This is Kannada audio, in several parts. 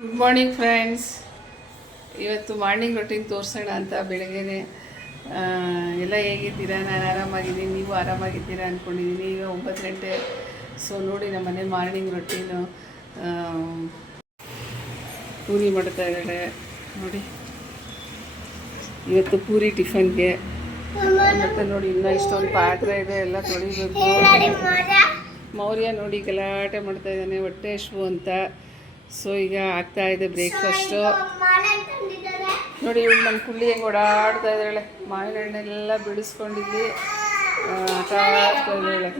ಗುಡ್ ಮಾರ್ನಿಂಗ್ ಫ್ರೆಂಡ್ಸ್ ಇವತ್ತು ಮಾರ್ನಿಂಗ್ ರೊಟೀನ್ ತೋರಿಸೋಣ ಅಂತ ಬೆಳಗ್ಗೆನೆ. ಎಲ್ಲ ಹೇಗಿದ್ದೀರಾ? ನಾನು ಆರಾಮಾಗಿದ್ದೀನಿ ನೀವು ಆರಾಮಾಗಿದ್ದೀರಾ ಅಂದ್ಕೊಂಡಿದ್ದೀನಿ ಈಗ ಒಂಬತ್ತು ಗಂಟೆ. ಸೊ ನೋಡಿ ನಮ್ಮ ಮನೆ ಮಾರ್ನಿಂಗ್ ರೊಟೀನು ಪೂರಿ ಮಾಡ್ತಾ ಇದ್ದಾಳೆ ನೋಡಿ. ಇವತ್ತು ಪೂರಿ ಟಿಫನ್ಗೆ ಮತ್ತು ನೋಡಿ ಇನ್ನೂ ಇಷ್ಟೊಂದು ಪಾತ್ರೆ ಇದೆ ಎಲ್ಲ ತೊಳಿಬೇಕು. ಮೌರ್ಯ ನೋಡಿ ಗಲಾಟೆ ಮಾಡ್ತಾ ಇದ್ದಾನೆ ಹೊಟ್ಟೆ ಶೂ ಅಂತ. ಸೊ ಈಗ ಆಗ್ತಾ ಇದೆ ಬ್ರೇಕ್ಫಾಸ್ಟು ನೋಡಿ ಇವಳು ನನ್ನ ಕುಳ್ಳಿ ಹೆಂಗೆ ಓಡಾಡ್ತಾ ಇದ್ದಾಳೆ. ಮಾವಿನ ಹಣ್ಣೆಲ್ಲ ಬಿಡಿಸ್ಕೊಂಡಿದ್ವಿ ಆಟ ಆಡ್ತಾ ಇದ್ದಾಳೆ.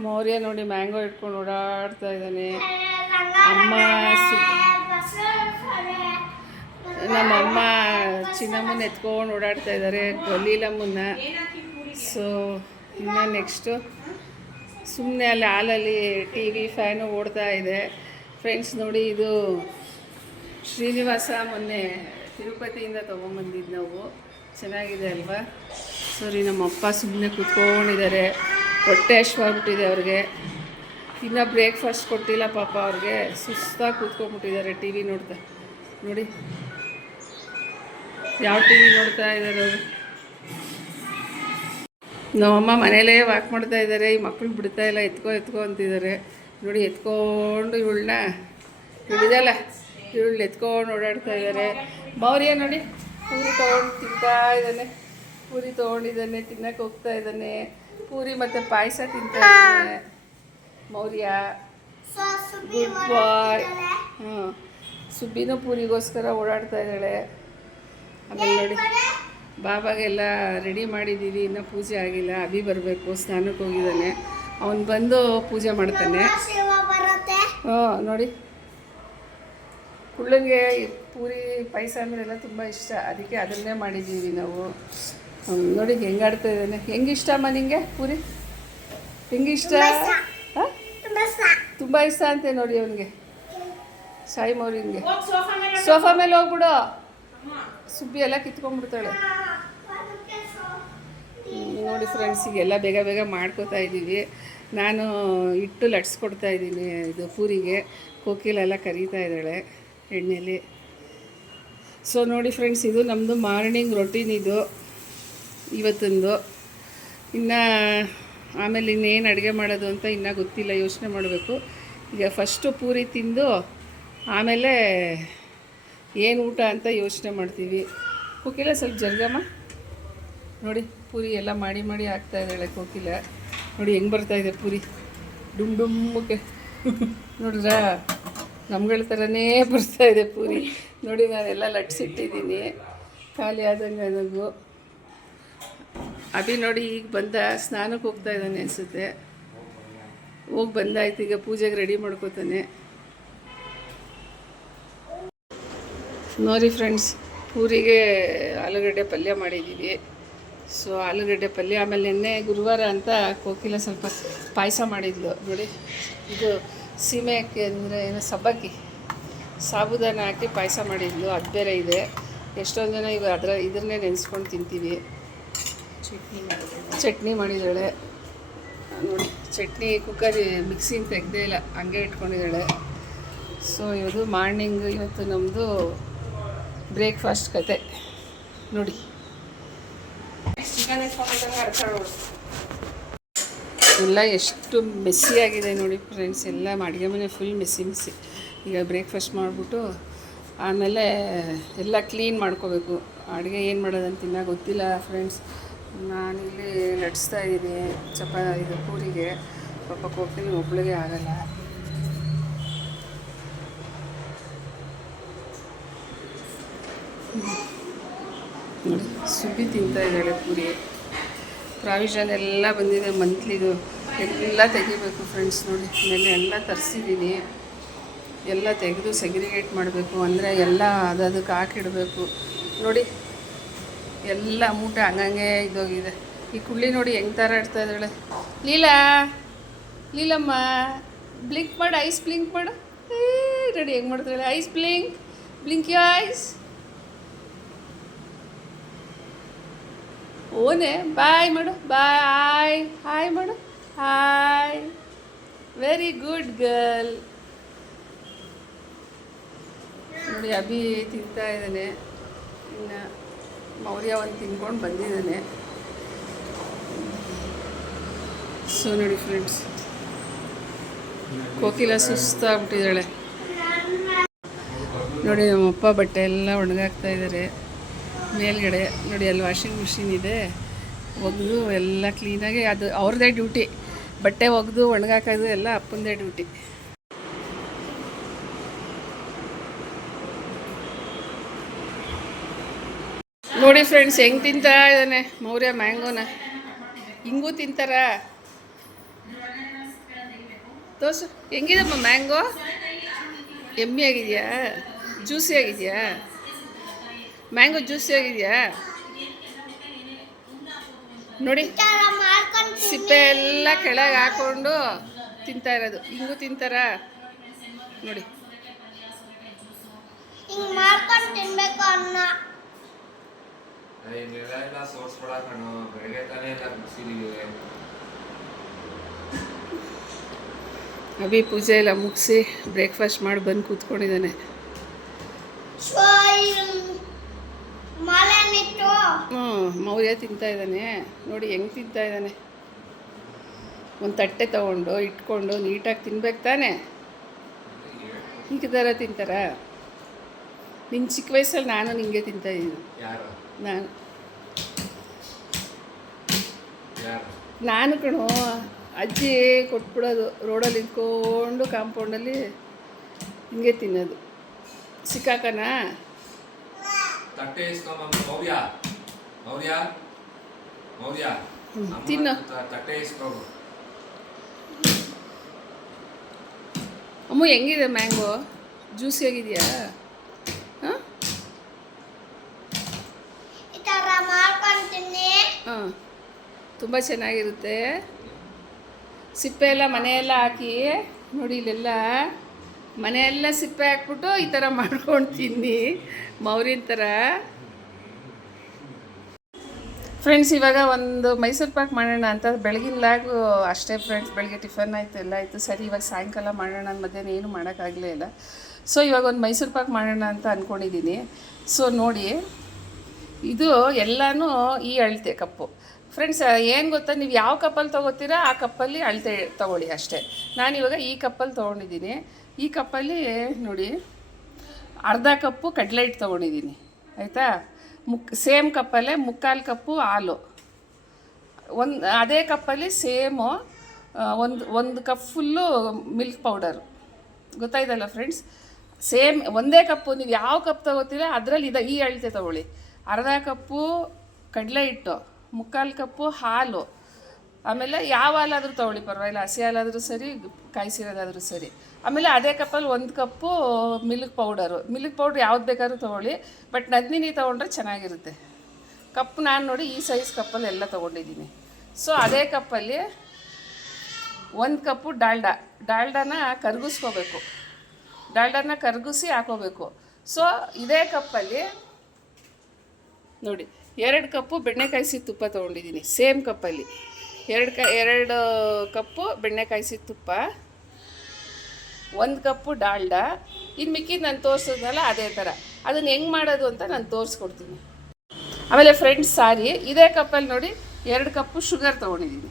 ಮೌರ್ಯ ನೋಡಿ ಮ್ಯಾಂಗೋ ಇಟ್ಕೊಂಡು ಓಡಾಡ್ತಾ ಇದ್ದಾನೆ. ಅಮ್ಮ ಸು- ನಮ್ಮಮ್ಮ ಚಿನ್ನಮ್ಮನ ಎತ್ಕೊಂಡು ಓಡಾಡ್ತಾ ಇದ್ದಾರೆ ಲೀಲಮ್ಮನ್ನ ಸೊ ಇನ್ನು ನೆಕ್ಸ್ಟು ಸುಮ್ಮನೆ ಅಲ್ಲಿ ಹಾಲಲ್ಲಿ ಟಿ ವಿ ಫ್ಯಾನು ಓಡ್ತಾ ಇದೆ. ಫ್ರೆಂಡ್ಸ್ ನೋಡಿ ಇದು ಶ್ರೀನಿವಾಸ ಮೊನ್ನೆ ತಿರುಪತಿಯಿಂದ ತೊಗೊಂಬಂದಿದ್ದು ನಾವು. ಚೆನ್ನಾಗಿದೆ ಅಲ್ವಾ? ಸರಿ ನಮ್ಮ ಅಪ್ಪ ಸುಮ್ಮನೆ ಕೂತ್ಕೊಂಡಿದ್ದಾರೆ. ಹೊಟ್ಟೆ ಹಶ್ವಾಗ್ಬಿಟ್ಟಿದೆ ಅವ್ರಿಗೆ. ಇನ್ನೂ ಬ್ರೇಕ್ಫಾಸ್ಟ್ ಕೊಟ್ಟಿಲ್ಲ ಪಾಪ ಅವ್ರಿಗೆ. ಸುಸ್ತಾಗಿ ಕೂತ್ಕೊಂಡ್ಬಿಟ್ಟಿದ್ದಾರೆ ಟಿ ವಿ ನೋಡ್ತಾ. ನೋಡಿ. ಯಾವ ಟಿ ವಿ ನೋಡ್ತಾ ಇದ್ದಾರೆ ಅವರು? ನಮ್ಮಮ್ಮ ಮನೇಲೇ ವಾಕ್ ಮಾಡ್ತಾ ಇದ್ದಾರೆ ಈ ಮಕ್ಕಳು ಬಿಡ್ತಾ ಇಲ್ಲ, ಎತ್ಕೋ ಎತ್ಕೋ ಅಂತಿದ್ದಾರೆ ನೋಡಿ, ಎತ್ಕೊಂಡು ಇವಳನ್ನ ಹಿಡಿದಲ್ಲ ಇವಳು ಎತ್ಕೊಂಡು ಓಡಾಡ್ತಾ ಇದ್ದಾರೆ ಮೌರ್ಯ ನೋಡಿ, ಪೂರಿ ತೊಗೊಂಡು ತಿಂತಾ ಇದ್ದಾನೆ, ಪೂರಿ ತೊಗೊಂಡಿದ್ದಾನೆ ತಿನ್ನಕ್ಕೆ ಹೋಗ್ತಾ ಇದ್ದಾನೆ, ಪೂರಿ ಮತ್ತು ಪಾಯಸ ತಿಂತಾ ಇದ್ದಾನೆ. ಮೌರ್ಯ ಗುಡ್ ಬಾಯ್ ಹ್ಞೂ ಸುಬ್ಬಿನೂ ಪೂರಿಗೋಸ್ಕರ ಓಡಾಡ್ತಾ ಇದ್ದಾಳೆ. ಆಮೇಲೆ ನೋಡಿ ಬಾಬಾಗೆಲ್ಲ ರೆಡಿ ಮಾಡಿದ್ದೀವಿ ಇನ್ನೂ ಪೂಜೆ ಆಗಿಲ್ಲ ಅಭಿ ಬರಬೇಕು ಸ್ನಾನಕ್ಕೆ ಹೋಗಿದ್ದಾನೆ. ಅವನು ಬಂದು ಪೂಜೆ ಮಾಡ್ತಾನೆ. ಹ್ಞೂ ನೋಡಿ. ಕುಳ್ಳಂಗೆ ಈ ಪೂರಿ ಪಾಯಸ ಎಲ್ಲ ತುಂಬ ಇಷ್ಟ. ಅದಕ್ಕೆ ಅದನ್ನೇ ಮಾಡಿದ್ದೀವಿ ನಾವು. ನೋಡಿ ಹೆಂಗೆ ಆಡ್ತಾ ಇದ್ದಾನೆ. ಹೆಂಗೆ ಇಷ್ಟ ಅಮ್ಮ ನಿಂಗೆ ಪೂರಿ? ಹೆಂಗೆ ಇಷ್ಟ. ಹಾಂ? ತುಂಬ ಇಷ್ಟ. ಅಂತೆ ನೋಡಿ ಅವನಿಗೆ. ಸಾಯಿ ಮೌರಿನ್ಗೆ ಸೋಫಾ ಮೇಲೆ ಹೋಗ್ಬಿಡು. ಸುಬ್ಬಿ ಎಲ್ಲ ಕಿತ್ಕೊಂಡ್ಬಿಡ್ತಾಳೆ. ನೋಡಿ ಫ್ರೆಂಡ್ಸ್ ಈಗೆಲ್ಲ ಬೇಗ ಬೇಗ ಮಾಡ್ಕೋತಾ ಇದ್ದೀವಿ ನಾನು ಹಿಟ್ಟು ಲಟ್ಸ್ಕೊಡ್ತಾ ಇದ್ದೀನಿ ಇದು ಪೂರಿಗೆ. ಕೋಕಿಲೆಲ್ಲ ಕರೀತಾ ಇದ್ದಾಳೆ ಎಣ್ಣೆಲಿ. ಸೊ ನೋಡಿ ಫ್ರೆಂಡ್ಸ್ ಇದು ನಮ್ಮದು ಮಾರ್ನಿಂಗ್ ರೊಟೀನ್ ಇದು. ಇವತ್ತೊಂದು. ಇನ್ನು ಆಮೇಲೆ ಇನ್ನೇನು ಅಡುಗೆ ಮಾಡೋದು ಅಂತ ಇನ್ನೂ ಗೊತ್ತಿಲ್ಲ, ಯೋಚನೆ ಮಾಡಬೇಕು. ಈಗ ಫಸ್ಟು ಪೂರಿ ತಿಂದು ಆಮೇಲೆ ಏನು ಊಟ ಅಂತ ಯೋಚನೆ ಮಾಡ್ತೀವಿ. ಕೋಕಿಲ, ಸ್ವಲ್ಪ ಜರ್ಗಮ್ಮ, ನೋಡಿ. ಪೂರಿ ಎಲ್ಲ ಮಾಡಿ ಮಾಡಿ ಹಾಕ್ತಾ ಇದ್ದಾಳೆ ಕೋಕಿಲ. ನೋಡಿ ಹೆಂಗೆ ಇದೆ ಪೂರಿ. ಡುಮ್ ಡುಮ್ಮಕ್ಕೆ ನೋಡಿದ್ರಾ? ನಮ್ಗಳ ಥರನೇ ಇದೆ ಪೂರಿ. ನೋಡಿ ನಾನೆಲ್ಲ ಲಟ್ಸಿಟ್ಟಿದ್ದೀನಿ. ಖಾಲಿ ಆದಂಗೆ ನನಗೂ ಅಭಿ ನೋಡಿ ಈಗ ಬಂದ, ಸ್ನಾನಕ್ಕೆ ಹೋಗ್ತಾ ಇದ್ದಾನೆ ಅನಿಸುತ್ತೆ. ಹೋಗಿ ಬಂದಾಯ್ತು, ಈಗ ಪೂಜೆಗೆ ರೆಡಿ ಮಾಡ್ಕೋತಾನೆ. ನೋಡಿ ಫ್ರೆಂಡ್ಸ್ ಪೂರಿಗೆ ಆಲೂಗಡ್ಡೆ ಪಲ್ಯ ಮಾಡಿದ್ದೀವಿ ಸೊ ಆಲೂಗಡ್ಡೆ ಪಲ್ಯ ಆಮೇಲೆ ನಿನ್ನೆ ಗುರುವಾರ ಅಂತ ಕೋಕಿಲ ಸ್ವಲ್ಪ ಪಾಯಸ ಮಾಡಿದ್ಲು. ನೋಡಿ ಇದು ಸೀಮೆ ಅಕ್ಕಿ ಅಂದರೆ ಏನು ಸಬ್ಬಕ್ಕಿ. ಸಾಬುದಾನ ಹಾಕಿ ಪಾಯಸ ಮಾಡಿದ್ಲು. ಅದು ಬೇರೆ ಇದೆ. ಎಷ್ಟೊಂದು ಜನ ಇವಾಗ ಅದರ ಇದನ್ನೇ ನೆನೆಸ್ಕೊಂಡು ತಿಂತೀವಿ. ಚಟ್ನಿ ಚಟ್ನಿ ಮಾಡಿದ್ದಾಳೆ. ನೋಡಿ ಚಟ್ನಿ ಕುಕ್ಕರ್ ಮಿಕ್ಸಿಂಗ್ ತೆಗ್ದೇ ಇಲ್ಲ ಹಂಗೆ ಇಟ್ಕೊಂಡಿದ್ದಾಳೆ. ಸೊ ಇದು ಮಾರ್ನಿಂಗ್ ಇವತ್ತು ನಮ್ಮದು ಬ್ರೇಕ್ಫಾಸ್ಟ್ ಕತೆ. ನೋಡಿ. ಎಲ್ಲ ಎಷ್ಟು ಮೆಸ್ಸಿ ಆಗಿದೆ ನೋಡಿ ಫ್ರೆಂಡ್ಸ್ ಎಲ್ಲ ಅಡುಗೆ ಮನೆ ಫುಲ್ ಮೆಸ್ಸಿ ಮೆಸ್ಸಿ ಈಗ ಬ್ರೇಕ್ಫಾಸ್ಟ್ ಮಾಡಿಬಿಟ್ಟು ಆಮೇಲೆ ಎಲ್ಲ ಕ್ಲೀನ್ ಮಾಡ್ಕೋಬೇಕು. ಅಡುಗೆ ಏನು ಮಾಡೋದಂತ ಇನ್ನೂ ಗೊತ್ತಿಲ್ಲ ಫ್ರೆಂಡ್ಸ್ ನಾನಿಲ್ಲಿ ಲಟ್ಸ್ತಾ ಇದ್ದೀನಿ ಚಪ ಇದು ಕೂರಿಗೆ ಪಾಪ ಕೊಟ್ಟಿನಿ ಒಬ್ಳಿಗೆ ಆಗಲ್ಲ. ಸುಬ್ಬಿ ತಿಂತಾ ಇದ್ದಾಳೆ ಪೂರಿ. ಪ್ರಾವಿಷನ್ ಎಲ್ಲ ಬಂದಿದೆ ಮಂತ್ಲಿದು ಎಲ್ಲ ತೆಗಿಬೇಕು ಫ್ರೆಂಡ್ಸ್ ನೋಡಿ. ಮೇಲೆ ಎಲ್ಲ ತರಿಸಿದ್ದೀನಿ ಎಲ್ಲ ತೆಗೆದು ಸೆಗ್ರಿಗೇಟ್ ಮಾಡಬೇಕು. ಅಂದರೆ ಎಲ್ಲ ಅದಕ್ಕೆ ಹಾಕಿಡಬೇಕು. ನೋಡಿ, ಎಲ್ಲ ಮೂಟ ಹಂಗಂಗೆ ಇದೋಗಿದೆ ಈ ಕುಳ್ಳಿ ನೋಡಿ ಹೆಂಗೆ ಥರ ಇಡ್ತಾ ಇದ್ದಾಳೆ. ಲೀಲಾ, ಲೀಲಮ್ಮ ಬ್ಲಿಂಕ್ ಮಾಡು ಐಸ್ ಬ್ಲಿಂಕ್ ಮಾಡು. ರೆಡಿ ಹೆಂಗೆ ಮಾಡ್ತಾಳೆ eyes blink blink you eyes ಓನೆ bye ಮಾಡು ಬಾಯ್ ಹಾಯ್ ಮಾಡು ಹಾಯ್ ವೆರಿ ಗುಡ್ ಗರ್ಲ್ ನೋಡಿ, ಅಭಿ ತಿಂತಾ ಇದ್ದಾನೆ. ಇನ್ನು ಮೌರ್ಯ ಒಂದು ತಿನ್ಕೊಂಡು ಬಂದಿದ್ದಾನೆ. ಸೊ ನೋಡಿ ಫ್ರೆಂಡ್ಸ್ ಕೋಕಿಲ ಸುಸ್ತಾಗ್ಬಿಟ್ಟಿದ್ದಾಳೆ. ನೋಡಿ ನಮ್ಮಪ್ಪ ಬಟ್ಟೆ ಎಲ್ಲ ಒಣಗಾಕ್ತಾ ಇದ್ದಾರೆ. ಮೇಲ್ಗಡೆ ನೋಡಿ, ಅಲ್ಲಿ ವಾಷಿಂಗ್ ಮಿಷಿನ್ ಇದೆ. ಒಗೆದು ಎಲ್ಲ ಕ್ಲೀನಾಗಿ ಅದು ಅವ್ರದ್ದೇ ಡ್ಯೂಟಿ ಬಟ್ಟೆ ಒಗೆದು, ಒಣಗಾಕೋದು ಎಲ್ಲ ಅಪ್ಪಂದೇ ಡ್ಯೂಟಿ ನೋಡಿ ಫ್ರೆಂಡ್ಸ್ ಹೆಂಗ್ ತಿಂತಾ ಇದ್ದಾನೆ ಮೌರ್ಯ ಮ್ಯಾಂಗೋನ ಹಿಂಗೂ ತಿಂತಾರ? ದೋಸ್, ಹೆಂಗಿದಮ್ಮ ಮ್ಯಾಂಗೋ ಎಮ್ಮಿ ಆಗಿದೆಯಾ? ಜ್ಯೂಸಿ ಆಗಿದೆಯಾ? ಮ್ಯಾಂಗೋ ಜ್ಯೂಸ್ ಆಗಿದೆಯಾ? ನೋಡಿ ಸಿಪ್ಪೆ ಎಲ್ಲ ಕೆಳಗೆ ಹಾಕೊಂಡು ತಿಂತಾ ಇರೋದು. ಹಿಂಗೂ ತಿಂತಾರ? ನೋಡಿ. ಅಭಿ ಪೂಜೆ ಎಲ್ಲ ಮುಗಿಸಿ ಬ್ರೇಕ್ಫಾಸ್ಟ್ ಮಾಡಿ ಬಂದು ಕೂತ್ಕೊಂಡಿದ್ದಾನೆ. ಹ್ಞೂ ಮೌರ್ಯ ತಿಂತಾ ಇದ್ದಾನೆ. ನೋಡಿ ಹೆಂಗ್ ತಿಂತಾ ಇದ್ದಾನೆ. ಒಂದು ತಟ್ಟೆ ತಗೊಂಡು ಇಟ್ಕೊಂಡು ನೀಟಾಗಿ ತಿನ್ಬೇಕು ತಾನೆ. ಈಗ ಥರ ತಿಂತಾರ? ನಿನ್ನ ಚಿಕ್ಕ ವಯಸ್ಸಲ್ಲಿ ನಾನು ನಿಂಗೆ ತಿಂತಾ ಇದ್ದೀನಿ. ಯಾರು? ನಾನು. ಯಾರು? ನಾನು ಕಣು ಅಜ್ಜಿ ಕೊಟ್ಬಿಡೋದು ರೋಡಲ್ಲಿ ನಿಂತ್ಕೊಂಡು ಕಾಂಪೌಂಡಲ್ಲಿ ಹಿಂಗೆ ತಿನ್ನೋದು. ಸಿಕ್ಕಾಕನಾ? ತಟ್ಟೆ ಇಸ್ಕೊಂಬಂದು ಮೌರ್ಯ. ಮೌರ್ಯ. ಮೌರ್ಯ. ತಿನ್ನು. ತಟ್ಟೆ ಇಸ್ಕೊಂಡು ಅಮ್ಮ ಹೆಂಗಿದೆ ಮ್ಯಾಂಗೋ? ಜ್ಯೂಸಿ ಆಗಿದೆಯಾ? ಹಾಂ? ತುಂಬ ಚೆನ್ನಾಗಿರುತ್ತೆ. ಸಿಪ್ಪೆ ಎಲ್ಲ ಮನೆಯೆಲ್ಲ ಹಾಕಿ ನೋಡಿ ಇಲ್ಲೆಲ್ಲ. ಮನೆಯೆಲ್ಲ ಸಿಪ್ಪೆ ಹಾಕ್ಬಿಟ್ಟು ಈ ಥರ ಮಾಡ್ಕೊಂಡು ತಿನ್ನಿ. ಮೌರಿನ ಥರ. ಫ್ರೆಂಡ್ಸ್ ಇವಾಗ ಒಂದು ಮೈಸೂರು ಪಾಕ್ ಮಾಡೋಣ ಅಂತ ಬೆಳಗಿನ ಲಾಗು ಅಷ್ಟೇ ಫ್ರೆಂಡ್ಸ್ ಬೆಳಗ್ಗೆ ಟಿಫನ್ ಆಯಿತು, ಎಲ್ಲ ಆಯಿತು. ಸರಿ, ಇವಾಗ ಸಾಯಂಕಾಲ ಮಾಡೋಣ ಅಂತ ಮಧ್ಯಾಹ್ನ ಏನು ಮಾಡೋಕ್ಕಾಗಲೇ ಇಲ್ಲ. ಸೊ ಇವಾಗ ಒಂದು ಮೈಸೂರು ಪಾಕ್ ಮಾಡೋಣ ಅಂತ ಅಂದ್ಕೊಂಡಿದ್ದೀನಿ ಸೊ ನೋಡಿ, ಇದು ಎಲ್ಲನೂ ಈ ಅಳತೆ ಕಪ್ಪು. ಫ್ರೆಂಡ್ಸ್ ಏನು ಗೊತ್ತಾ, ನೀವು ಯಾವ ಕಪ್ಪಲ್ಲಿ ತೊಗೋತೀರಾ, ಆ ಕಪ್ಪಲ್ಲಿ ಅಳತೆ ತೊಗೊಳ್ಳಿ ಅಷ್ಟೇ. ನಾನಿವಾಗ ಈ ಕಪ್ಪಲ್ಲಿ ತೊಗೊಂಡಿದ್ದೀನಿ. ಈ ಕಪ್ಪಲ್ಲಿ ನೋಡಿ, ಅರ್ಧ ಕಪ್ಪು ಕಡಲೆ ಹಿಟ್ಟು ತೊಗೊಂಡಿದ್ದೀನಿ, ಆಯಿತಾ? ಮುಕ್, ಸೇಮ್ ಕಪ್ಪಲ್ಲೇ ಮುಕ್ಕಾಲು ಕಪ್ಪು ಹಾಲು. ಒಂದು, ಅದೇ ಕಪ್ಪಲ್ಲಿ ಸೇಮು ಒಂದು ಒಂದು ಕಪ್ ಫುಲ್ಲು ಮಿಲ್ಕ್ ಪೌಡರು. ಗೊತ್ತಾಯ್ತಲ್ಲ ಫ್ರೆಂಡ್ಸ್? ಸೇಮ್, ಒಂದೇ ಕಪ್ಪು, ನೀವು ಯಾವ ಕಪ್ ತೊಗೋತೀರ ಅದರಲ್ಲಿ ಇದೆ, ಈ ಅಳತೆ ತಗೊಳ್ಳಿ. ಅರ್ಧ ಕಪ್ಪು ಕಡಲೆ ಹಿಟ್ಟು, ಮುಕ್ಕಾಲು ಕಪ್ಪು ಹಾಲು. ಆಮೇಲೆ ಯಾವ ಹಾಲಾದರೂ ತೊಗೊಳ್ಳಿ ಪರವಾಗಿಲ್ಲ, ಹಸಿ ಹಾಲಾದರೂ ಸರಿ, ಕಾಯಿಸಿರೋದಾದರೂ ಸರಿ. ಆಮೇಲೆ ಅದೇ ಕಪ್ಪಲ್ಲಿ ಒಂದು cup milk powder. Milk powder ಯಾವ್ದು ಬೇಕಾದ್ರೂ ತೊಗೊಳ್ಳಿ, ಬಟ್ ನಂದಿನಿ ತೊಗೊಂಡ್ರೆ ಚೆನ್ನಾಗಿರುತ್ತೆ. ಕಪ್ ನಾನು ನೋಡಿ ಈ ಸೈಜ್ ಕಪ್ಪಲ್ಲಿ ಎಲ್ಲ ತೊಗೊಂಡಿದ್ದೀನಿ. ಸೊ ಅದೇ ಕಪ್ಪಲ್ಲಿ ಒಂದು ಕಪ್ಪು ಡಾಲ್ಡಾ. ಡಾಲ್ಡಾನ ಕರಗಿಸ್ಕೋಬೇಕು. ಡಾಲ್ಡಾನ ಕರಗಿಸಿ ಹಾಕೋಬೇಕು. ಸೊ ಇದೇ ಕಪ್ಪಲ್ಲಿ ನೋಡಿ, ಎರಡು ಕಪ್ಪು ಬೆಣ್ಣೆ ಕಾಯಿಸಿದ ತುಪ್ಪ ತೊಗೊಂಡಿದ್ದೀನಿ. ಸೇಮ್ ಕಪ್ಪಲ್ಲಿ. ಎರಡು ಕ, ಎರಡು ಕಪ್ಪು ಬೆಣ್ಣೆ ಕಾಯಿಸಿದ ತುಪ್ಪ. ಒಂದು ಕಪ್ಪು ಡಾಲ್ಡ ಇನ್ನು ಮಿಕ್ಕಿದ್ದು ನಾನು ತೋರಿಸಿದ್ನಲ್ಲ ಅದೇ ಥರ ಅದನ್ನು ಹೆಂಗೆ ಮಾಡೋದು ಅಂತ ನಾನು ತೋರಿಸ್ಕೊಡ್ತೀನಿ. ಆಮೇಲೆ ಫ್ರೆಂಡ್ಸ್ ಸಾರಿ, ಇದೇ ಕಪ್ಪಲ್ಲಿ ನೋಡಿ ಎರಡು ಕಪ್ಪು ಶುಗರ್ ತೊಗೊಂಡಿದ್ದೀನಿ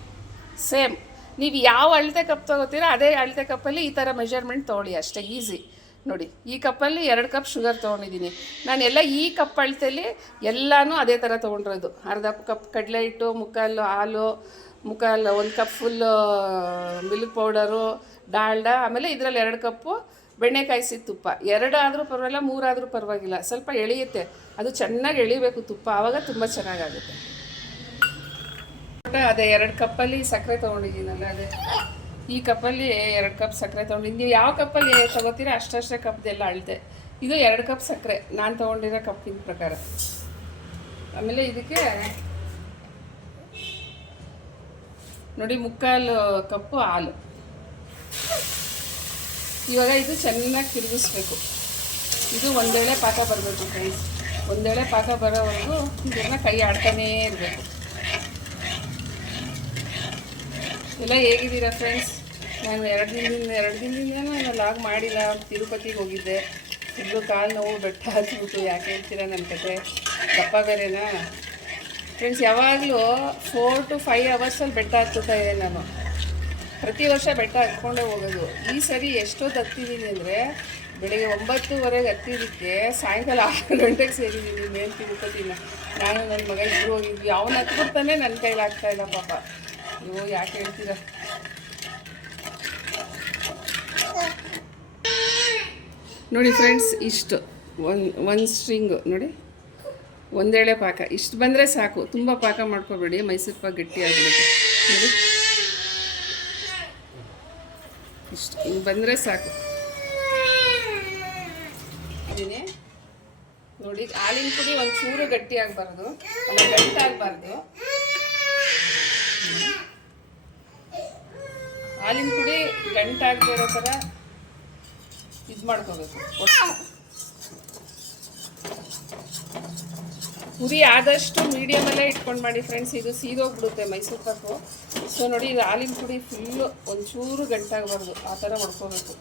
ಸೇಮ್ ನೀವು ಯಾವ ಅಳತೆ ಕಪ್ ತೊಗೋತೀರೋ ಅದೇ ಅಳತೆ ಕಪ್ಪಲ್ಲಿ ಈ ಥರ ಮೆಜರ್ಮೆಂಟ್ ತೊಗೊಳ್ಳಿ ಅಷ್ಟೇ ಈಸಿ ನೋಡಿ, ಈ ಕಪ್ಪಲ್ಲಿ ಎರಡು ಕಪ್ ಶುಗರ್ ತೊಗೊಂಡಿದ್ದೀನಿ ನಾನೆಲ್ಲ ಈ ಕಪ್ ಅಳತೆಯಲ್ಲಿ ಎಲ್ಲನೂ ಅದೇ ಥರ ತೊಗೊಂಡಿರೋದು. ಅರ್ಧ ಕಪ್ ಕಡಲೆ ಹಿಟ್ಟು, ಮುಕ್ಕಾಲು ಹಾಲು, ಮುಕ್ಕಾಲು, ಒಂದು cup full milk powder Dalda ಆಮೇಲೆ ಇದರಲ್ಲಿ ಎರಡು ಕಪ್ಪು ಬೆಣ್ಣೆ ಕಾಯಿಸಿದ ತುಪ್ಪ. ಎರಡಾದರೂ ಪರವಾಗಿಲ್ಲ, ಮೂರಾದರೂ ಪರವಾಗಿಲ್ಲ. ಸ್ವಲ್ಪ ಎಳೆಯುತ್ತೆ. ಅದು ಚೆನ್ನಾಗಿ ಎಳಿಬೇಕು ತುಪ್ಪ. ಆವಾಗ ತುಂಬ ಚೆನ್ನಾಗಾಗುತ್ತೆ. ಅದೇ ಎರಡು ಕಪ್ಪಲ್ಲಿ ಸಕ್ಕರೆ ತೊಗೊಂಡಿದ್ದೀನಲ್ಲ, ಅದೇ. ಈ ಕಪ್ಪಲ್ಲಿ ಎರಡು ಕಪ್ ಸಕ್ಕರೆ ತೊಗೊಂಡಿದ್ದೀನಿ ನೀವು ಯಾವ ಕಪ್ಪಲ್ಲಿ ತೊಗೋತೀರಾ, ಅಷ್ಟಷ್ಟೇ ಕಪ್ದೆಲ್ಲ ಅಳತೆ. ಇದು ಎರಡು ಕಪ್ ಸಕ್ಕರೆ. ನಾನು ತೊಗೊಂಡಿರೋ ಕಪ್ಪಿನ ಪ್ರಕಾರ. ಆಮೇಲೆ ಇದಕ್ಕೆ ನೋಡಿ, ಮುಕ್ಕಾಲು ಕಪ್ಪು ಹಾಲು. ಇವಾಗ ಇದು ಚೆನ್ನಾಗಿ ತಿರುಗಿಸ್ಬೇಕು. ಇದು ಒಂದೇಳೆ ಪಾಕ ಬರಬೇಕು ಫ್ರೆಂಡ್ಸ್ ಒಂದೇಳೆ ಪಾಕ ಬರೋವರೆಗೂ ಇದನ್ನು ಕೈ ಆಡ್ತಾನೇ ಇರಬೇಕು. ಎಲ್ಲ ಹೇಗಿದ್ದೀರಾ ಫ್ರೆಂಡ್ಸ್ ನಾನು ಎರಡು ದಿನದಿಂದ ಎರಡು ದಿನದಿಂದ ನಾನು ಲಾಗ್ ಮಾಡಿಲ್ಲ, ತಿರುಪತಿಗೆ ಹೋಗಿದ್ದೆ. ಇಬ್ಬರು ಕಾಲು ನೋವು ಬೆಟ್ಟ ಹತ್ಬಿಟ್ಟು ಯಾಕೆ ಹೇಳ್ತೀರಾ ನನ್ನ ಕತೆ? ದಪ್ಪ ಬೇರೆನಾ? ಫ್ರೆಂಡ್ಸ್ ಯಾವಾಗಲೂ ಫೋರ್ ಟು ಫೈವ್ ಅವರ್ಸಲ್ಲಿ ಬೆಟ್ಟ ಹತ್ತುತ್ತಾ ಇದೆ ನಾನು. ಪ್ರತಿ ವರ್ಷ ಬೆಟ್ಟ ಹತ್ಕೊಂಡೇ ಹೋಗೋದು. ಈ ಸರಿ ಎಷ್ಟೊತ್ತು ಹತ್ತಿದ್ದೀನಿ ಅಂದರೆ ಬೆಳಿಗ್ಗೆ ಒಂಬತ್ತುವರೆಗೆ ಹತ್ತಿದ್ದಕ್ಕೆ ಸಾಯಂಕಾಲ ಆರು ಗಂಟೆಗೆ ಸೇರಿದ್ದೀನಿ ಮೇಲ್ ತಿಳ್ಕೊತೀನಿ ನಾನು ನನ್ನ ಮಗ ಇಬ್ಬರು ಹೋಗಿದ್ವಿ. ಅವನು ಹತ್ಬಿಡ್ತಾನೆ ನನ್ನ ಕೈಲಿ ಆಗ್ತಾ ಇಲ್ಲ ಪಾಪ. ನೀವು ಯಾಕೆ ಹೇಳ್ತೀರ? ನೋಡಿ ಫ್ರೆಂಡ್ಸ್ ಇಷ್ಟು. ಒಂದು ಒಂದು ಸ್ಟ್ರಿಂಗು ನೋಡಿ. ಒಂದೇಳೆ ಪಾಕ. ಇಷ್ಟು ಬಂದರೆ ಸಾಕು. ತುಂಬ ಪಾಕ ಮಾಡ್ಕೋಬೇಡಿ. ಮೈಸೂರು ಪಾಕ ಗಟ್ಟಿ ಆಗ್ಬಿಡುತ್ತೆ ನೋಡಿ. ಇಷ್ಟು. ಹಿಂಗೆ ಬಂದರೆ ಸಾಕು. ಇದೀನಿ ನೋಡಿ ಹಾಲಿನ ಪುಡಿ ಒಂದು ಚೂರು ಗಟ್ಟಿ ಆಗಬಾರ್ದು ಅಲ್ಲ ಗಂಟಾಗಬಾರ್ದು ಹಾಲಿನ ಪುಡಿ ಗಂಟಾಗದೇ ಇರೋ ಥರ ಇದು ಮಾಡ್ಕೋಬೇಕು. ಉರಿ ಆದಷ್ಟು ಮೀಡಿಯಮಲ್ಲೇ ಇಟ್ಕೊಂಡು ಮಾಡಿ ಫ್ರೆಂಡ್ಸ್ ಇದು ಸೀದೋಗ್ಬಿಡುತ್ತೆ ಮೈಸೂರು ಪಾಕು ಸೊ ನೋಡಿ, ಇದು ಹಾಲಿನ ಪುಡಿ ಫುಲ್ಲು ಒಂಚೂರು ಗಂಟಾಗಬಾರ್ದು, ಆ ಥರ ಮಾಡ್ಕೋಬೇಕು.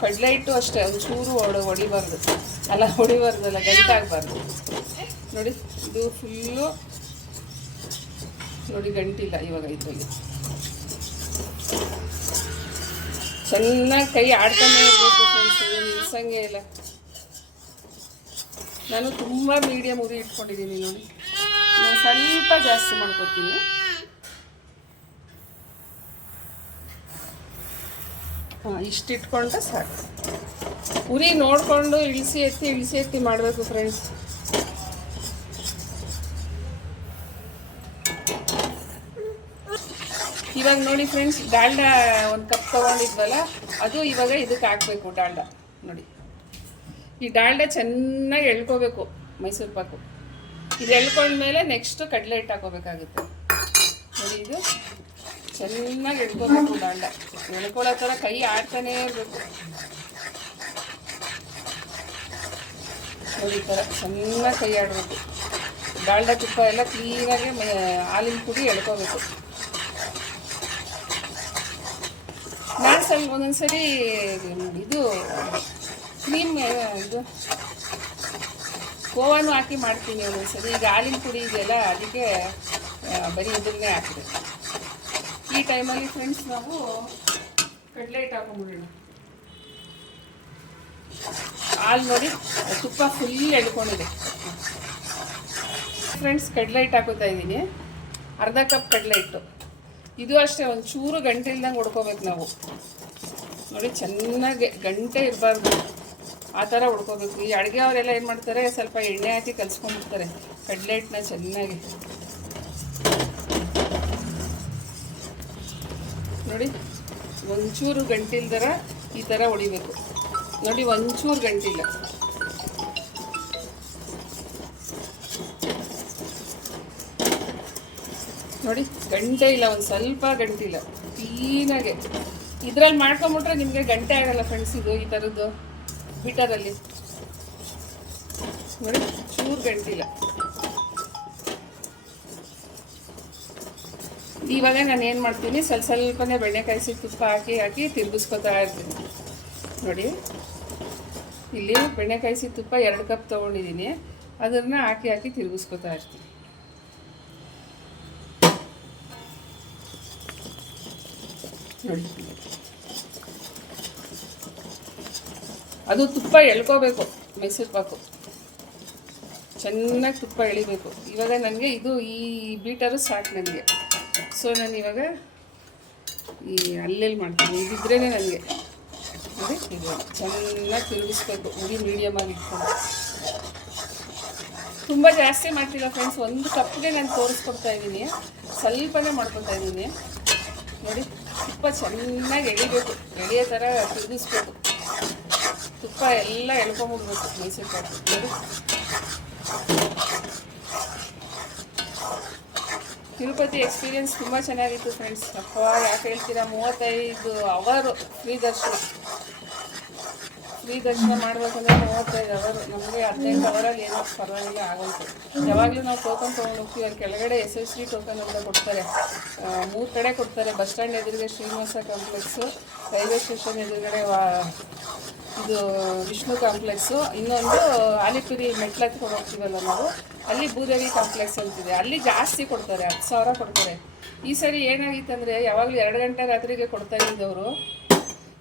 ಕಡಲೆ ಹಿಟ್ಟು ಅಷ್ಟೇ, ಒಂಚೂರು ಹೊಡ ಹೊಡಿಬಾರ್ದು ಅಲ್ಲ ಹೊಡಿಬಾರ್ದಲ್ಲ ಗಂಟಾಗಬಾರ್ದು. ನೋಡಿ, ಇದು ಫುಲ್ಲು ನೋಡಿ, ಗಂಟಿಲ್ಲ ಇವಾಗ ಇದರಲ್ಲಿ ಚೆನ್ನಾಗಿ ಕೈ ಆಡ್ತಾನೆ ಇರಬೇಕು ಫ್ರೆಂಡ್ಸ್ ನಿಲ್ಸಂಗೆ ಇಲ್ಲ. ನಾನು ತುಂಬ ಮೀಡಿಯಮ್ ಉರಿ ಇಟ್ಕೊಂಡಿದ್ದೀನಿ ನೋಡಿ. ನಾನು ಸ್ವಲ್ಪ ಜಾಸ್ತಿ ಮಾಡ್ಕೊತೀನಿ. ಹಾಂ, ಇಷ್ಟು ಇಟ್ಕೊಂಡ್ರೆ ಸಾಕು. ಉರಿ ನೋಡಿಕೊಂಡು ಇಳಿಸಿ ಎತ್ತಿ ಇಳಿಸಿ ಎತ್ತಿ ಮಾಡಬೇಕು ಫ್ರೆಂಡ್ಸ್ ಇವಾಗ ನೋಡಿ ಫ್ರೆಂಡ್ಸ್ ಡಾಲ್ಡ ಒಂದು ಕಪ್ ತೊಗೊಂಡಿದ್ವಲ್ಲ, ಅದು ಇವಾಗ ಇದಕ್ಕೆ ಹಾಕ್ಬೇಕು, ಡಾಲ್ಡಾ. ನೋಡಿ. ಈ ದಾಲ್ಡೆ ಚೆನ್ನಾಗಿ ಎಳ್ಕೋಬೇಕು ಮೈಸೂರು ಪಾಕು. ಇದು ಎಳ್ಕೊಂಡ್ಮೇಲೆ ನೆಕ್ಸ್ಟ್ ಕಡಲೆ ಹಿಟ್ಟು ಹಾಕೋಬೇಕಾಗುತ್ತೆ ನೋಡಿ ಇದು ಚೆನ್ನಾಗಿ ಎಳ್ಕೋಬೇಕು ಡಾಲ್ಡ ಎಳ್ಕೊಳ್ಳೋ ಥರ ಕೈ ಆಡ್ತಾನೇ ಇರಬೇಕು. ನೋಡಿ ಈ ಥರ ಚೆನ್ನಾಗಿ ಕೈ ಆಡಬೇಕು. ಡಾಲ್ಡ ತುಪ್ಪ ಎಲ್ಲ ಕ್ಲೀನಾಗಿ ಹಾಲಿನ ಪುಡಿ ಎಳ್ಕೋಬೇಕು. ನಾನು ಸ್ವಲ್ಪ ಒಂದೊಂದ್ಸರಿ ಇದು ಕ್ರೀಮ್ ಇದು ಕೋವನ್ನು ಹಾಕಿ ಮಾಡ್ತೀನಿ ಒಂದೊಂದ್ಸರಿ ಈಗ ಹಾಲಿನ ಪುಡಿ ಇದೆಯಲ್ಲ, ಅದಕ್ಕೆ ಬರೀ ಇದನ್ನೇ ಹಾಕಿದೆ ಈ ಟೈಮಲ್ಲಿ ಫ್ರೆಂಡ್ಸ್ ನಾವು ಕಡಲೆ ಹಿಟ್ಟು ಹಾಕೊಂಡ್ಬಿಡೋಣ. ಹಾಲು ನೋಡಿ, ತುಪ್ಪ ಫುಲ್ ಎಳ್ಕೊಂಡಿದೆ. ಫ್ರೆಂಡ್ಸ್ ಕಡಲೆ ಹಿಟ್ಟು ಹಾಕೋತಾ ಇದ್ದೀನಿ. ಅರ್ಧ ಕಪ್ ಕಡಲೆ ಹಿಟ್ಟು ಇದು ಅಷ್ಟೇ, ಒಂದು ಚೂರು ಗಂಟೆ ಇಲ್ದಂಗೆ ಹೊಡ್ಕೋಬೇಕು ನಾವು. ನೋಡಿ, ಚೆನ್ನಾಗಿ ಗಂಟೆ ಇರಬಾರ್ದು. ಆ ಥರ ಉಡ್ಕೋಬೇಕು ಈ ಅಡುಗೆ ಅವರೆಲ್ಲ ಏನು ಮಾಡ್ತಾರೆ, ಸ್ವಲ್ಪ ಎಣ್ಣೆ ಹಾಕಿ ಕಲಿಸ್ಕೊಂಡ್ಬಿಡ್ತಾರೆ. ಕಡಲೆ ಹಿಟ್ಟನ್ನ ಚೆನ್ನಾಗಿ. ನೋಡಿ, ಒಂಚೂರು ಗಂಟಿಲ್ದರ ಈ ಥರ ಹೊಡಿಬೇಕು. ನೋಡಿ, ಒಂಚೂರು ಗಂಟಿಲ್ಲ. ನೋಡಿ, ಗಂಟೆ ಇಲ್ಲ, ಒಂದು ಸ್ವಲ್ಪ ಗಂಟಿಲ್ಲ. ಕ್ಲೀನಾಗೆ. ಇದ್ರಲ್ಲಿ ಮಾಡ್ಕೊಂಬಿಟ್ರೆ ನಿಮಗೆ ಗಂಟೆ ಆಗಲ್ಲ ಫ್ರೆಂಡ್ಸ್ ಇದು, ಈ ಥರದ್ದು. ಬೀಟರಲ್ಲಿ ನೋಡಿ, ಚೂರು ಗಂಟಿಲ್ಲ ಇವಾಗ ನಾನು ಏನು ಮಾಡ್ತೀನಿ, ಸ್ವಲ್ಪ ಸ್ವಲ್ಪನೇ ಬೆಣ್ಣೆ ಕಾಯಿಸಿ ತುಪ್ಪ ಹಾಕಿ ಹಾಕಿ ತಿರುಗಿಸ್ಕೊತಾ ಇರ್ತೀನಿ. ನೋಡಿ, ಇಲ್ಲಿ ಬೆಣ್ಣೆಕಾಯಿಸಿ ತುಪ್ಪ ಎರಡು ಕಪ್ ತೊಗೊಂಡಿದ್ದೀನಿ. ಅದನ್ನು ಹಾಕಿ ಹಾಕಿ ತಿರುಗಿಸ್ಕೊತಾ ಇರ್ತೀನಿ. ನೋಡಿ. ಅದು ತುಪ್ಪ ಎಳ್ಕೋಬೇಕು, ಮೈಸೂರು ಪಾಕು. ಚೆನ್ನಾಗಿ ತುಪ್ಪ ಎಳಿಬೇಕು. ಇವಾಗ ನನಗೆ ಇದು ಈ ಬೀಟರು ಸಾಕು ನನಗೆ. ಸೊ ನಾನು ಇವಾಗ ಈ ಅಲ್ಲೆಲ್ಲಿ ಮಾಡ್ತೀನಿ. ಇದಿದ್ರೇ ನನಗೆ. ಅದೇ ಇದು. ಚೆನ್ನಾಗಿ ತಿರುಗಿಸ್ಬೇಕು. ಉಡಿ ಮೀಡಿಯಮಾಗಿ ಇಟ್ಕೊಂಡು. ತುಂಬ ಜಾಸ್ತಿ ಮಾಡ್ತಿಲ್ಲ ಫ್ರೆಂಡ್ಸ್ ಒಂದು ಕಪ್ಗೆ ನಾನು ತೋರಿಸ್ಕೊಡ್ತಾ ಇದ್ದೀನಿ. ಸ್ವಲ್ಪನೇ ಮಾಡ್ಕೊತಾ ಇದ್ದೀನಿ. ನೋಡಿ, ತುಪ್ಪ ಚೆನ್ನಾಗಿ ಎಳಿಬೇಕು. ಎಳೆಯೋ ಥರ ತಿರುಗಿಸ್ಬೇಕು. ತುಪ್ಪ ಎಲ್ಲ ಎಳ್ಕೊಂಬಿಡ್ಬೇಕು ಮೈಸೂರು ಪಾಕು ತಿರುಪತಿ ಎಕ್ಸ್ಪೀರಿಯನ್ಸ್ ತುಂಬ ಚೆನ್ನಾಗಿತ್ತು ಫ್ರೆಂಡ್ಸ್ ಅಪ್ಪ ಯಾಕೆ ಹೇಳ್ತೀರಾ, ಮೂವತ್ತೈದು ಅವರು ಫ್ರೀ ದರ್ಶನ. ಫ್ರೀ ದರ್ಶನ ಮಾಡಬೇಕಂದ್ರೆ ಮೂವತ್ತೈದು ಅವರು. ನಮಗೆ ಹದಿನೈದು ಅವರಲ್ಲಿ ಏನೋ ಪರವಾಗಿಲ್ಲ, ಆಗೋಯ್ತು. ಯಾವಾಗಲೂ ನಾವು ಟೋಕನ್ ತೊಗೊಂಡು ಹೋಗ್ತೀವಿ ಅಲ್ಲಿ ಕೆಳಗಡೆ ಎಸ್ ಎಸ್ ಸಿ ಟೋಕನ್ ಅಂತ ಕೊಡ್ತಾರೆ. ಮೂರು ಕಡೆ ಕೊಡ್ತಾರೆ. ಬಸ್ ಸ್ಟ್ಯಾಂಡ್ ಎದುರುಗಡೆ ಶ್ರೀನಿವಾಸ ಕಾಂಪ್ಲೆಕ್ಸು, ರೈಲ್ವೆ ಸ್ಟೇಷನ್ ಎದುರುಗಡೆ ವಾ ಇದು ವಿಷ್ಣು ಕಾಂಪ್ಲೆಕ್ಸು. ಇನ್ನೊಂದು ಆಲಿಪುರಿ ಮೆಟ್ಲು ಹತ್ಕೊಂಡು ಹೋಗ್ತೀವಲ್ಲ ನಾವು, ಅಲ್ಲಿ ಭೂದೇವಿ ಕಾಂಪ್ಲೆಕ್ಸ್ ಅಂತಿದೆ ಅಲ್ಲಿ ಜಾಸ್ತಿ ಕೊಡ್ತಾರೆ, ಹತ್ತು ಸಾವಿರ ಕೊಡ್ತಾರೆ. ಈ ಸರಿ ಏನಾಗಿತ್ತಂದರೆ ಯಾವಾಗಲೂ ಎರಡು ಗಂಟೆ ರಾತ್ರಿಗೆ ಕೊಡ್ತಾ ಇದ್ದವರು.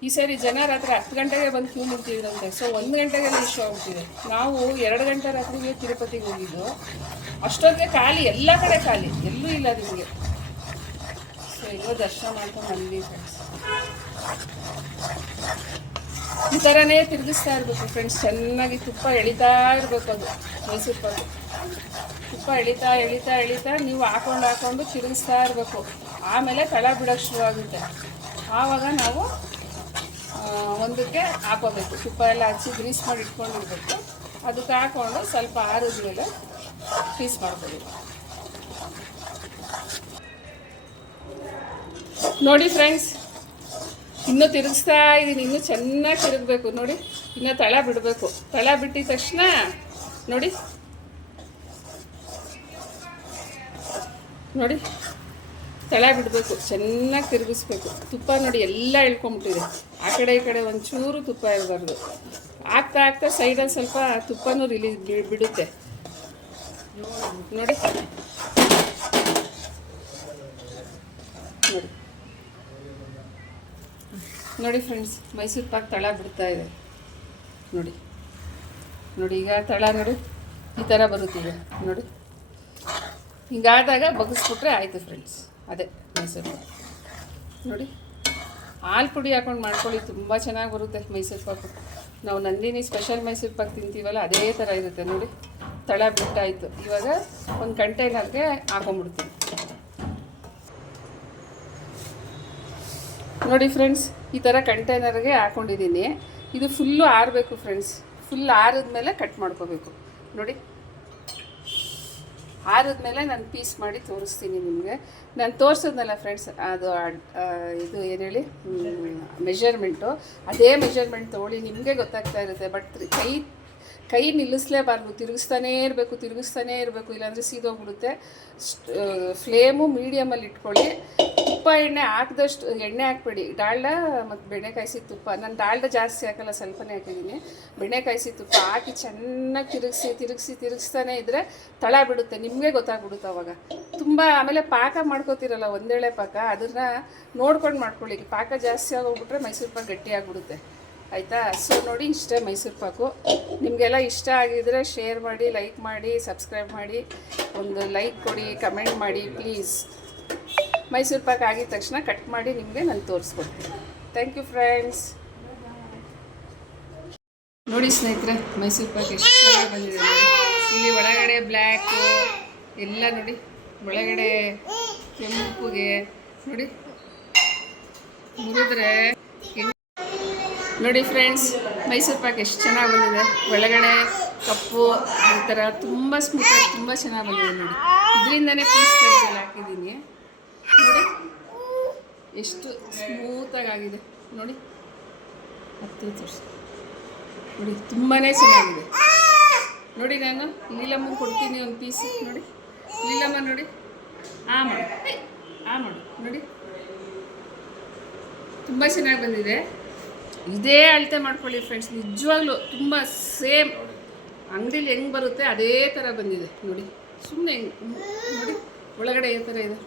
ಈ ಸರಿ ಜನ ರಾತ್ರಿ ಹತ್ತು ಗಂಟೆಗೆ ಬಂದು ಕ್ಯೂ ನಿಂತಿದ್ರಂತೆ. ಸೊ ಒಂದು ಗಂಟೆಗೆಲ್ಲ ಇಶ್ಯೂ ಆಗ್ತಿದೆ ನಾವು ಎರಡು ಗಂಟೆ ರಾತ್ರಿಗೆ ತಿರುಪತಿಗೆ ಹೋಗಿದ್ದು. ಅಷ್ಟೊತ್ತಿಗೆ ಖಾಲಿ, ಎಲ್ಲ ಕಡೆ ಖಾಲಿ. ಎಲ್ಲೂ ಇಲ್ಲ ನಿಮಗೆ. ಸೊ ಇವಾಗ ದರ್ಶನ ಮಾಡ್ಕೊಂಡು ಬಂದ್ವಿ ಫ್ರೆಂಡ್ಸ್ ಈ ಥರನೇ ತಿರುಗಿಸ್ತಾ ಇರಬೇಕು ಫ್ರೆಂಡ್ಸ್ ಚೆನ್ನಾಗಿ ತುಪ್ಪ ಎಳಿತಾ ಇರಬೇಕು ಅದು. ಮೈಸೂರು ಪಾಕು ತುಪ್ಪ ಎಳಿತಾ ಎಳಿತಾ ಎಳಿತಾ ನೀವು ಹಾಕೊಂಡು ಹಾಕೊಂಡು ತಿರುಗಿಸ್ತಾ ಇರಬೇಕು. ಆಮೇಲೆ ತಳ ಬಿಡೋಕ್ಕೆ ಶುರುವಾಗುತ್ತೆ ಆವಾಗ ನಾವು ಒಂದಕ್ಕೆ ಹಾಕೋಬೇಕು. ತುಪ್ಪ ಎಲ್ಲ ಹಚ್ಚಿ ಗ್ರೀಸ್ ಮಾಡಿ ಇಟ್ಕೊಂಡಿರ್ಬೇಕು. ಅದಕ್ಕೆ ಹಾಕೊಂಡು ಸ್ವಲ್ಪ ಆರಿದ ಮೇಲೆ ಪೀಸ್ ಮಾಡ್ಕೋಬೇಕು ನೋಡಿ ಫ್ರೆಂಡ್ಸ್ ಇನ್ನೂ ತಿರುಗಿಸ್ತಾ ಇದ್ದೀನಿ, ಇನ್ನೂ ಚೆನ್ನಾಗಿ ತಿರುಗಬೇಕು, ನೋಡಿ. ಇನ್ನೂ ತಳ ಬಿಡಬೇಕು. ತಳ ಬಿಟ್ಟಿದ ತಕ್ಷಣ, ನೋಡಿ. ನೋಡಿ. ತಳ ಬಿಡಬೇಕು, ಚೆನ್ನಾಗಿ ತಿರುಗಿಸ್ಬೇಕು. ತುಪ್ಪ ನೋಡಿ ಎಲ್ಲ ಇಳ್ಕೊಂಬಿಟ್ಟಿದೆ ಆ ಕಡೆ ಈ ಕಡೆ ಒಂಚೂರು ತುಪ್ಪ ಇರಬಾರ್ದು. ಆಗ್ತಾ ಆಗ್ತಾ ಸೈಡಲ್ಲಿ ಸ್ವಲ್ಪ ತುಪ್ಪನೂ ರಿಲೀಸ್ ಬಿಡುತ್ತೆ. ನೋಡಿ. ನೋಡಿ. ನೋಡಿ ಫ್ರೆಂಡ್ಸ್ ಮೈಸೂರು ಪಾಕ್ ತಳ ಬಿಡ್ತಾ ಇದೆ. ನೋಡಿ. ನೋಡಿ, ಈಗ ತಳ ನೋಡಿ, ಈ ಥರ ಬರುತ್ತೆ ಈಗ. ನೋಡಿ. ಹಿಂಗಾದಾಗ ಬಗ್ಗಿಸ್ಬಿಟ್ರೆ ಆಯಿತು ಫ್ರೆಂಡ್ಸ್ ಅದೇ ಮೈಸೂರು ಪಾಕ್. ನೋಡಿ. ಹಾಲು ಪುಡಿ ಹಾಕೊಂಡು ಮಾಡ್ಕೊಳ್ಳಿ, ತುಂಬ ಚೆನ್ನಾಗಿ ಬರುತ್ತೆ ಮೈಸೂರು ಪಾಕು. ನಾವು ನಂದಿನಿ ಸ್ಪೆಷಲ್ ಮೈಸೂರು ಪಾಕ್ ತಿಂತೀವಲ್ಲ, ಅದೇ ಥರ ಇರುತ್ತೆ. ನೋಡಿ. ತಳ ಬಿಟ್ಟಾಯಿತು ಇವಾಗ ಒಂದು ಕಂಟೈನರ್ಗೆ ಹಾಕೊಂಡ್ಬಿಡ್ತೀನಿ. ನೋಡಿ ಫ್ರೆಂಡ್ಸ್ ಈ ಥರ ಕಂಟೈನರ್ಗೆ ಹಾಕೊಂಡಿದ್ದೀನಿ. ಇದು ಫುಲ್ಲು ಆರಬೇಕು ಫ್ರೆಂಡ್ಸ್ ಫುಲ್ ಆರಿದ್ಮೇಲೆ ಕಟ್ ಮಾಡ್ಕೋಬೇಕು. ನೋಡಿ. ಆರಿದ್ಮೇಲೆ ನಾನು ಪೀಸ್ ಮಾಡಿ ತೋರಿಸ್ತೀನಿ ನಿಮಗೆ. ನಾನು ತೋರಿಸಿದ್ನಲ್ಲ ಫ್ರೆಂಡ್ಸ್ ಅದು ಇದು ಏನು ಹೇಳಿ ಮೆಷರ್ಮೆಂಟು ಅದೇ ಮೆಷರ್ಮೆಂಟ್ ತೊಗೊಳ್ಳಿ. ನಿಮಗೆ ಗೊತ್ತಾಗ್ತಾ ಇರುತ್ತೆ. ಬಟ್ ಕೈ ಕೈ ನಿಲ್ಲಿಸ್ಲೇಬಾರ್ದು. ತಿರುಗಿಸ್ತಾನೇ ಇರಬೇಕು ತಿರುಗಿಸ್ತಾನೇ ಇರಬೇಕು. ಇಲ್ಲಾಂದರೆ ಸೀದೋಗ್ಬಿಡುತ್ತೆ. ಫ್ಲೇಮು ಮೀಡಿಯಮಲ್ಲಿ ಇಟ್ಕೊಳ್ಳಿ. ತುಪ್ಪ ಎಣ್ಣೆ ಹಾಕಿದಷ್ಟು, ಎಣ್ಣೆ ಹಾಕ್ಬೇಡಿ. ಡಾಳ್ಡ ಮತ್ತು ಬೆಣ್ಣೆ ಕಾಯಿಸಿ ತುಪ್ಪ, ನಾನು ಡಾಳ್ಡ ಜಾಸ್ತಿ ಹಾಕಲ್ಲ, ಸ್ವಲ್ಪನೇ ಹಾಕಿದ್ದೀನಿ. ಬೆಣ್ಣೆ ಕಾಯಿಸಿ ತುಪ್ಪ ಹಾಕಿ ಚೆನ್ನಾಗಿ ತಿರುಗಿಸಿ ತಿರುಗಿಸಿ, ತಿರುಗಿಸ್ತಾನೆ ಇದ್ದರೆ ತಳ ಬಿಡುತ್ತೆ. ನಿಮಗೆ ಗೊತ್ತಾಗ್ಬಿಡುತ್ತೆ ಅವಾಗ. ತುಂಬ ಆಮೇಲೆ ಪಾಕ ಮಾಡ್ಕೋತಿರಲ್ಲ, ಒಂದೇಳೆ ಪಾಕ, ಅದನ್ನು ನೋಡ್ಕೊಂಡು ಮಾಡ್ಕೊಳ್ಳಿ. ಪಾಕ ಜಾಸ್ತಿ ಆಗೋಗ್ಬಿಟ್ರೆ ಮೈಸೂರು ಪಾಕ ಗಟ್ಟಿ ಆಗಿಬಿಡುತ್ತೆ. ಆಯಿತಾ? ಸೊ ನೋಡಿ ಇಷ್ಟೇ ಮೈಸೂರು ಪಾಕು. ನಿಮಗೆಲ್ಲ ಇಷ್ಟ ಆಗಿದ್ರೆ ಶೇರ್ ಮಾಡಿ, ಲೈಕ್ ಮಾಡಿ, ಸಬ್ಸ್ಕ್ರೈಬ್ ಮಾಡಿ. ಒಂದು ಲೈಕ್ ಕೊಡಿ, ಕಮೆಂಟ್ ಮಾಡಿ, ಪ್ಲೀಸ್. ಮೈಸೂರು ಪಾಕ್ ಆಗಿದ ತಕ್ಷಣ ಕಟ್ ಮಾಡಿ ನಿಮಗೆ ನಾನು ತೋರಿಸ್ಕೊಡ್ತೀನಿ. ಥ್ಯಾಂಕ್ ಯು ಫ್ರೆಂಡ್ಸ್ ನೋಡಿ ಸ್ನೇಹಿತರೆ, ಮೈಸೂರು ಪಾಕ್ ಎಷ್ಟು ಬಂದಿದೆ. ಇಲ್ಲಿ ಒಳಗಡೆ ಬ್ಲ್ಯಾಕು ಎಲ್ಲ ನೋಡಿ. ಒಳಗಡೆ ಕೆಂಪುಗೆ, ನೋಡಿ. ಮುರಿದ್ರೆ ನೋಡಿ ಫ್ರೆಂಡ್ಸ್ ಮೈಸೂರು ಪಾಕ್ ಎಷ್ಟು ಚೆನ್ನಾಗಿ ಬಂದಿದೆ. ಒಳಗಡೆ ಕಪ್ಪು, ಈ ಥರ ತುಂಬ ಸ್ಮೂತಾಗಿ ತುಂಬ ಚೆನ್ನಾಗಿ ಬಂದಿದೆ ನೋಡಿ. ಇದರಿಂದನೇ ಪೀಸ್ ಸೈಜಲ್ಲಿ ಹಾಕಿದ್ದೀನಿ. ಎಷ್ಟು ಸ್ಮೂತಾಗಿ ಆಗಿದೆ ನೋಡಿ. ಹತ್ತು ತೋರಿಸಿ ನೋಡಿ ತುಂಬಾ ಚೆನ್ನಾಗಿದೆ. ನೋಡಿ ನಾನು ಲೀಲಮ್ಮ ಕೊಡ್ತೀನಿ ಒಂದು ಪೀಸ್ ನೋಡಿ. ಲೀಲಮ್ಮ ನೋಡಿ. ಆ ಮಾಡು. ಆ ಮಾಡು. ನೋಡಿ. ತುಂಬ ಚೆನ್ನಾಗಿ ಬಂದಿದೆ. ಇದೇ ಅಳತೆ ಮಾಡ್ಕೊಳ್ಳಿ ಫ್ರೆಂಡ್ಸ್ ನಿಜವಾಗ್ಲೂ ತುಂಬ ಸೇಮ್ ಅಂಗಡೀಲಿ ಹೆಂಗೆ ಬರುತ್ತೆ ಅದೇ ಥರ ಬಂದಿದೆ. ನೋಡಿ. ಸುಮ್ಮನೆ ನೋಡಿ. ಒಳಗಡೆ ಈ ಥರ ಇದೆ.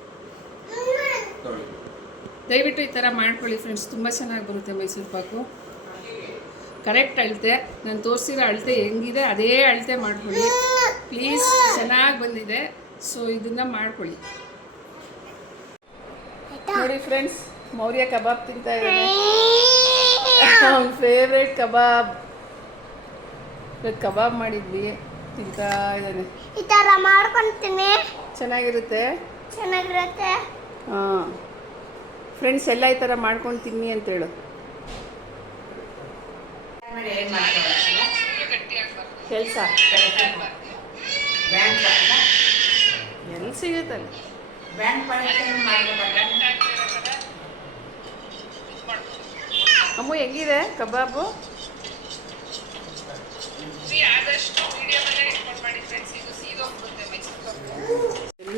ದಯವಿಟ್ಟು ಈ ಥರ ಮಾಡ್ಕೊಳ್ಳಿ ಫ್ರೆಂಡ್ಸ್ ತುಂಬ ಚೆನ್ನಾಗಿ ಬರುತ್ತೆ ಮೈಸೂರು ಪಾಕು. ಕರೆಕ್ಟ್ ಅಳತೆ. ನಾನು ತೋರಿಸಿರೋ ಅಳತೆ ಹೆಂಗಿದೆ ಅದೇ ಅಳತೆ ಮಾಡ್ಕೊಳ್ಳಿ. ಪ್ಲೀಸ್ ಚೆನ್ನಾಗಿ ಬಂದಿದೆ. ಸೊ ಇದನ್ನು ಮಾಡ್ಕೊಳ್ಳಿ. ನೋಡಿ ಫ್ರೆಂಡ್ಸ್ ಮೌರ್ಯ ಕಬಾಬ್ ತಿಂತಾ ಇದ್ದಾನೆ ಅವ್ನ ಫೇವ್ರೇಟ್ ಕಬಾಬ್. ಇವತ್ತು ಕಬಾಬ್ ಮಾಡಿದ್ವಿ. ತಿಂತಾ ಇದ್ದಾನೆ ಈ ಥರ ಮಾಡ್ಕೊಂತೀನಿ. ಚೆನ್ನಾಗಿರುತ್ತೆ? ಚೆನ್ನಾಗಿರುತ್ತೆ. ಹಾಂ. ಫ್ರೆಂಡ್ಸ್ ಎಲ್ಲ ಈ ಥರ ಮಾಡ್ಕೊಂಡು ತಿನ್ನಿ ಅಂತೇಳು ಕೆಲಸ. ಎಲ್ಲಿ ಸಿಗುತ್ತಲ್ಲ ಅಮ್ಮ ಹೆಂಗಿದೆ ಕಬಾಬು?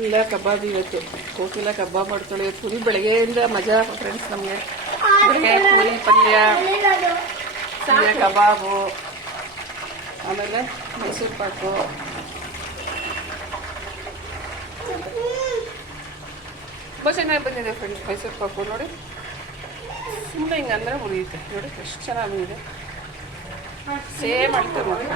ಎಲ್ಲ ಕಬಾಬ್ ಇವತ್ತು. ಕೋಕಿಲ ಕಬ್ಬ ಮಾಡ್ಕೊಳ್ಳಿ ಪುರಿ ಬೆಳಗ್ಗೆಯಿಂದ ಮಜಾ ಫ್ರೆಂಡ್ಸ್ ನಮಗೆ. ಬೆಳಗ್ಗೆ ಪೂರಿ ಪಲ್ಯ ಪಲ್ಯ ಕಬಾಬು ಆಮೇಲೆ ಮೈಸೂರು ಪಾಕು. ತುಂಬ ಚೆನ್ನಾಗಿ ಬಂದಿದೆ ಫ್ರೆಂಡ್ಸ್ ಮೈಸೂರು ಪಾಕು ನೋಡಿ. ಸುಮ್ಮನೆ ಹಿಂಗೆ ಅಂದರೆ ನೋಡಿ ಎಷ್ಟು ಚೆನ್ನಾಗಿ ಬಂದಿದೆ. ಸೇಮ್ ಮಾಡ್ತಾರೆ ನೋಡಿ.